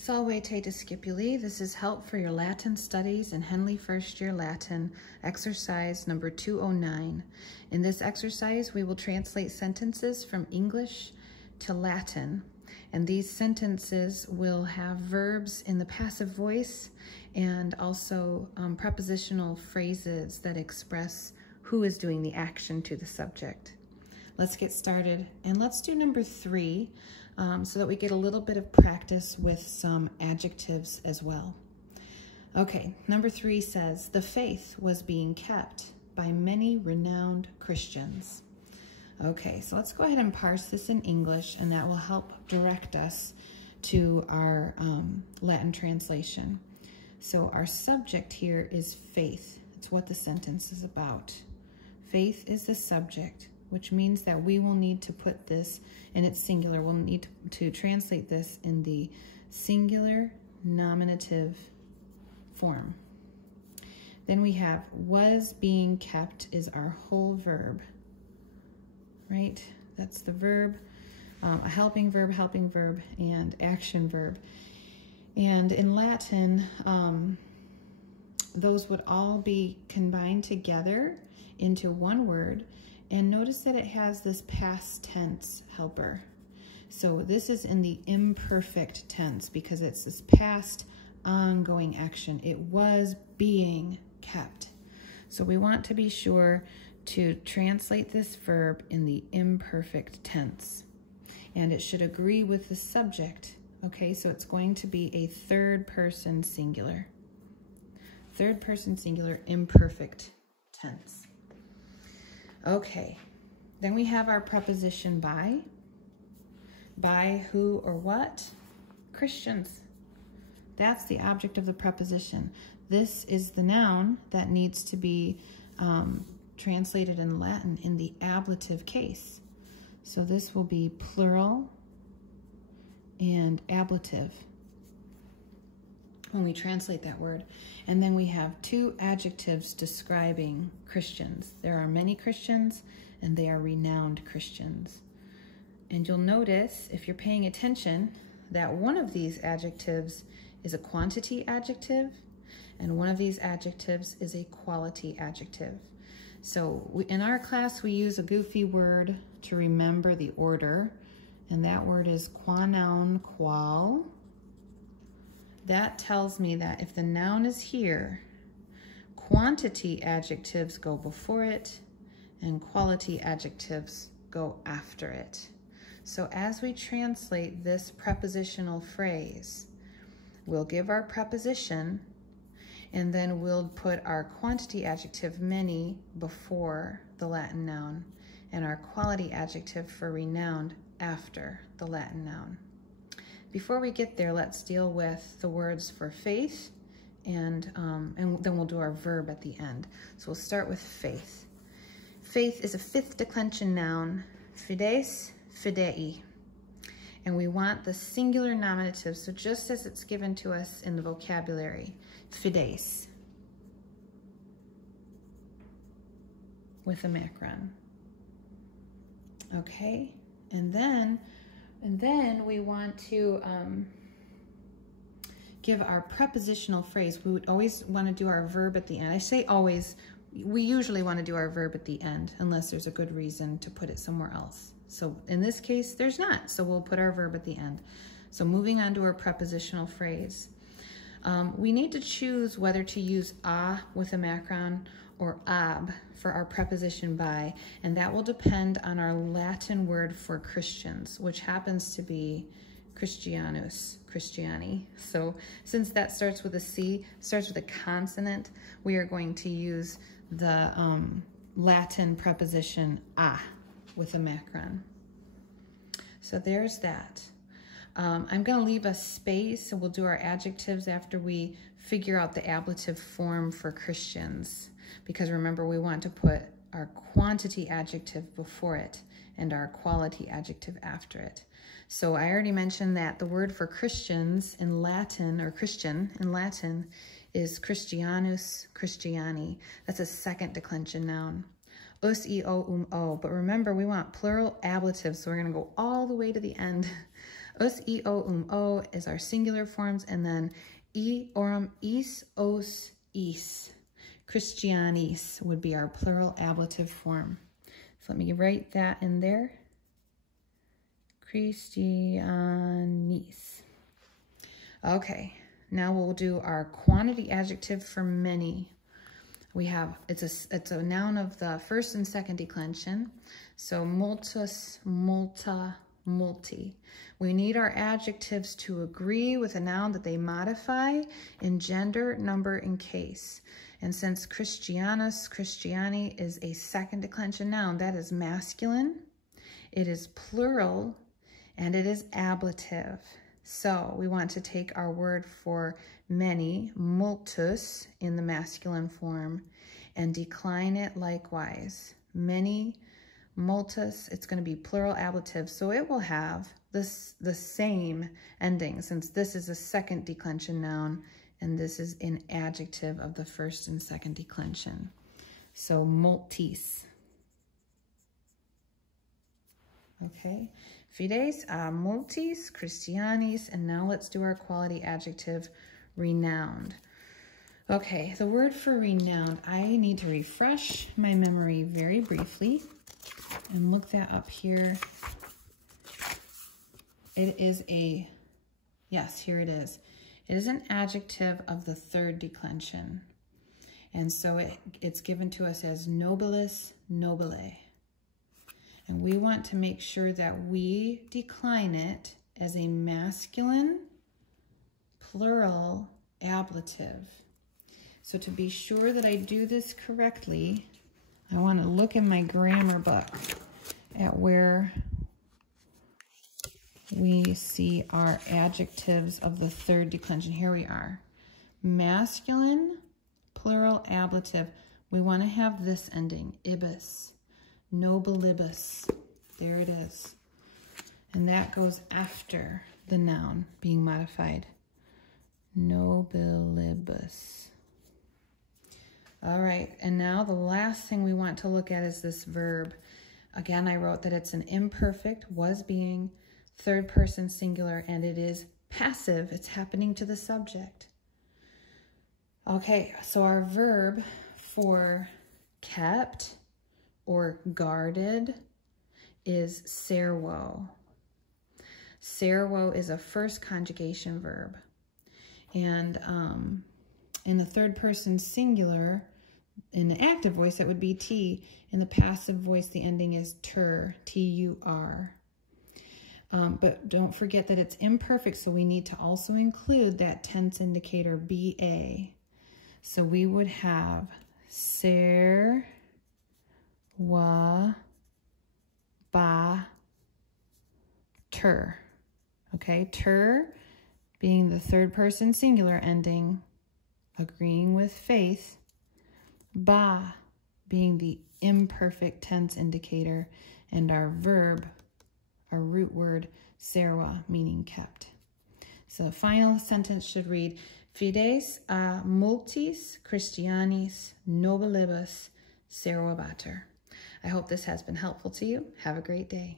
Salve te discipuli. This is help for your Latin studies in Henle First Year Latin, exercise number 209. In this exercise, we will translate sentences from English to Latin. And these sentences will have verbs in the passive voice and also prepositional phrases that express who is doing the action to the subject. Let's get started, and let's do number 3 so that we get a little bit of practice with some adjectives as well. Okay, number 3 says, the faith was being kept by many renowned Christians. Okay, so let's go ahead and parse this in English, and that will help direct us to our Latin translation. So our subject here is faith. It's what the sentence is about. Faith is the subject, which means that we will need to put this, and it's singular, we'll need to translate this in the singular nominative form. Then we have was being kept is our whole verb, right? That's the verb, a helping verb, and action verb. And in Latin, those would all be combined together into one word. And notice that it has this past tense helper. So this is in the imperfect tense because it's this past ongoing action. It was being kept. So we want to be sure to translate this verb in the imperfect tense. And it should agree with the subject. Okay, so it's going to be a third person singular. Third person singular, imperfect tense. Okay, then we have our preposition by. By who or what? Christians. That's the object of the preposition. This is the noun that needs to be translated in Latin in the ablative case. So this will be plural and ablative when we translate that word. And then we have 2 adjectives describing Christians. There are many Christians, and they are renowned Christians. And you'll notice, if you're paying attention, that one of these adjectives is a quantity adjective, and one of these adjectives is a quality adjective. So in our class, we use a goofy word to remember the order, and that word is qua noun qual. That tells me that if the noun is here, quantity adjectives go before it and quality adjectives go after it. So as we translate this prepositional phrase, we'll give our preposition and then we'll put our quantity adjective many before the Latin noun and our quality adjective for renowned after the Latin noun. Before we get there, let's deal with the words for faith, and then we'll do our verb at the end. So we'll start with faith. Faith is a 5th declension noun, fides, fidei. And we want the singular nominative, so just as it's given to us in the vocabulary, fides, with a macron. Okay, and then we want to give our prepositional phrase. We would always want to do our verb at the end. I say always, we usually want to do our verb at the end unless there's a good reason to put it somewhere else. So in this case, there's not, so we'll put our verb at the end. So moving on to our prepositional phrase. We need to choose whether to use a with a macron or ab for our preposition by, and that will depend on our Latin word for Christians, which happens to be Christianus, Christiani. So since that starts with a C, starts with a consonant, we are going to use the Latin preposition a with a macron. So there's that. I'm going to leave a space, and we'll do our adjectives after we figure out the ablative form for Christians. Because remember, we want to put our quantity adjective before it and our quality adjective after it. So I already mentioned that the word for Christians in Latin, or Christian in Latin, is Christianus, Christiani. That's a 2nd declension noun. Us, e, o, o. But remember, we want plural ablative, so we're going to go all the way to the end Us, I, o is our singular forms, and then I, orum, is, os, is. Christianis would be our plural ablative form. So let me write that in there. Christianis. Okay, now we'll do our quantity adjective for many. We have, it's a noun of the first and second declension. So multus, multa, multi. We need our adjectives to agree with a noun that they modify in gender, number, and case. And since Christianus, Christiani is a second declension noun, that is masculine, it is plural, and it is ablative. So we want to take our word for many, multus, in the masculine form, and decline it likewise. Many, multus, it's going to be plural ablative, so it will have the same ending, since this is a second declension noun, and this is an adjective of the first and second declension. So multis. Okay, fides multis, Christianis, and now let's do our quality adjective, renowned. Okay, the word for renowned, I need to refresh my memory very briefly and look that up here. It is a, yes, here it is. It is an adjective of the third declension. And so it's given to us as nobilis, nobile. And we want to make sure that we decline it as a masculine, plural, ablative. So to be sure that I do this correctly, I want to look in my grammar book at where we see our adjectives of the third declension. Here we are. Masculine, plural, ablative. We want to have this ending, ibis, nobilibus. There it is. And that goes after the noun being modified. Nobilibus. All right, and now the last thing we want to look at is this verb. Again, I wrote that it's an imperfect, was being, third person singular, and it is passive. It's happening to the subject. Okay, so our verb for kept or guarded is servo. Servo is a first conjugation verb. And in the third person singular, in the active voice, that would be T. In the passive voice, the ending is tur, T-U-R. But don't forget that it's imperfect, so we need to also include that tense indicator, BA. So we would have ser, wa, ba, tur. Okay, tur being the third person singular ending, agreeing with faith. Ba being the imperfect tense indicator, and our verb, our root word, serva, meaning kept. So the final sentence should read, fides a multis Christianis nobilibus servabatur. I hope this has been helpful to you. Have a great day.